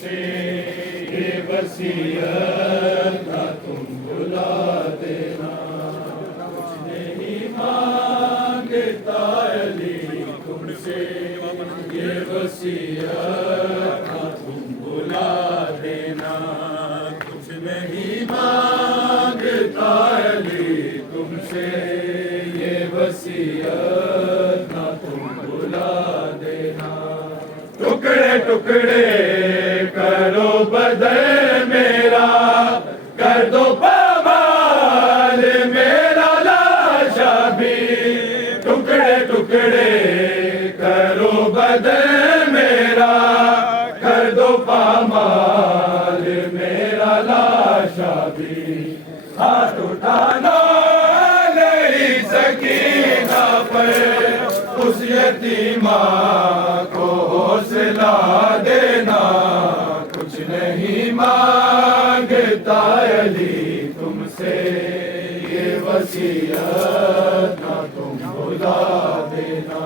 سے یہ وصیت نہ تم بھلا دینا، کچھ نہیں مانگتا علی تم سے یہ وصیت نہ تم بھلا دینا، کچھ نہیں مانگتا علی تم سے یہ وصیت نہ تم بھلا دینا، ٹکڑے ٹکڑے کرو بدن میرا، کر دو پامال میرا لاشا بھی، ٹکڑے ٹکڑے کرو بدن میرا، کر دو پامال میرا لاشا بھی، ہاتھ اٹھانا نہیں سکینہ پر اس یتیمہ کو حوصلہ دینا، کچھ نہیں مانگتا علی تم سے یہ وصیت نہ تم بھلا دینا،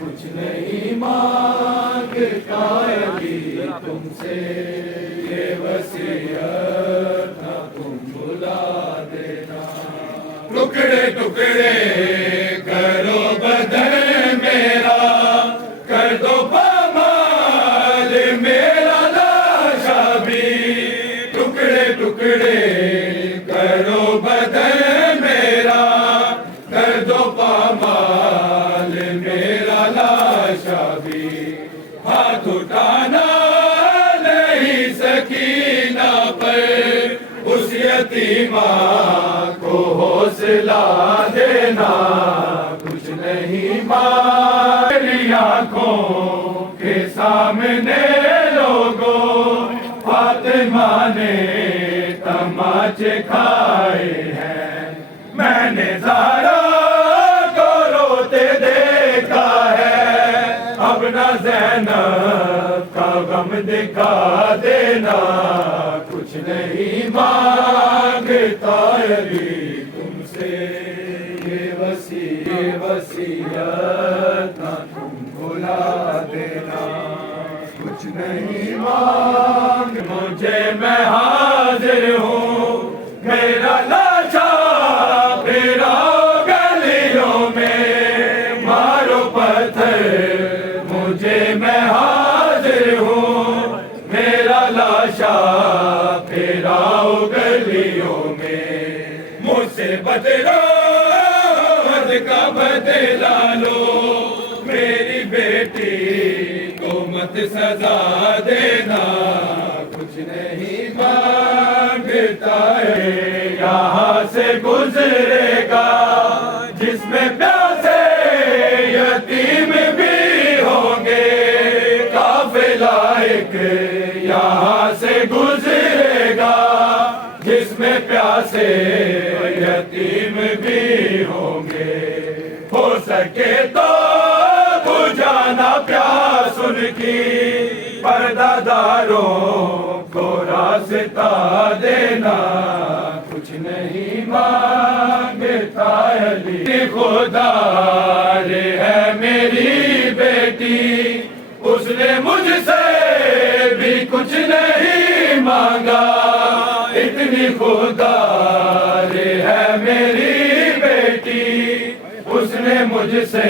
کچھ نہیں مانگتا علی تم سے یہ وصیت نہ تم بھلا دینا، ٹکڑے ٹکڑے کرو بدن میرا، کر دو پامال میرا لاشا بھی، ٹکڑے ٹکڑے کرو بدن میرا، کر دو پامال میرا لاشا بھی، ہاتھ اٹھانا نہیں سکینہ پر اس یتیمہ کو حوصلہ دینا، کچھ نہیں میری آنکھوں کے سامنے لوگوں فاطمہ نے تماچے کھائے ہیں، میں نے زہرا کو روتے دیکھا ہے، اب نہ زینب کا غم دکھا دینا، کچھ نہیں مانگتا علی تم سے یہ وصیت نہ تم بھلا دینا، کچھ نہیں مانگ مجھے میں حاضر ہوں، میرا لاشا پھراؤ گلیوں میں، مارو پتھر مجھے میں حاضر ہوں، میرا لاشا پھراؤ گلیوں میں، مجھ سے بدلو کا بدلا لو، میری بیٹی کو مت سزا دینا، کچھ نہیں مانگتا ہے یہاں سے گزرے گا جس میں پیاسے یتیم بھی ہوں گے، قافلہ ایک یہاں سے گزرے گا جس میں پیاسے یتیم بھی ہوں گے، ہو سکے تو بجھانا پیاس ان کی، پردہ داروں کو راستہ دینا، کچھ نہیں مانگتا علی خدا ہے میری بیٹی، اس نے مجھ سے بھی کچھ نہیں مانگا، اتنی خدا ہے میری بیٹی، اس نے مجھ سے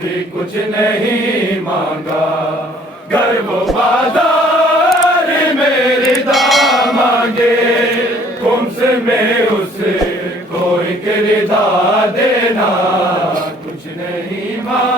بھی کچھ نہیں مانگا، گھر وہ بازار میری دا مانگے، تم سے میں اس کو ایک رضا دینا، کچھ نہیں مانگا۔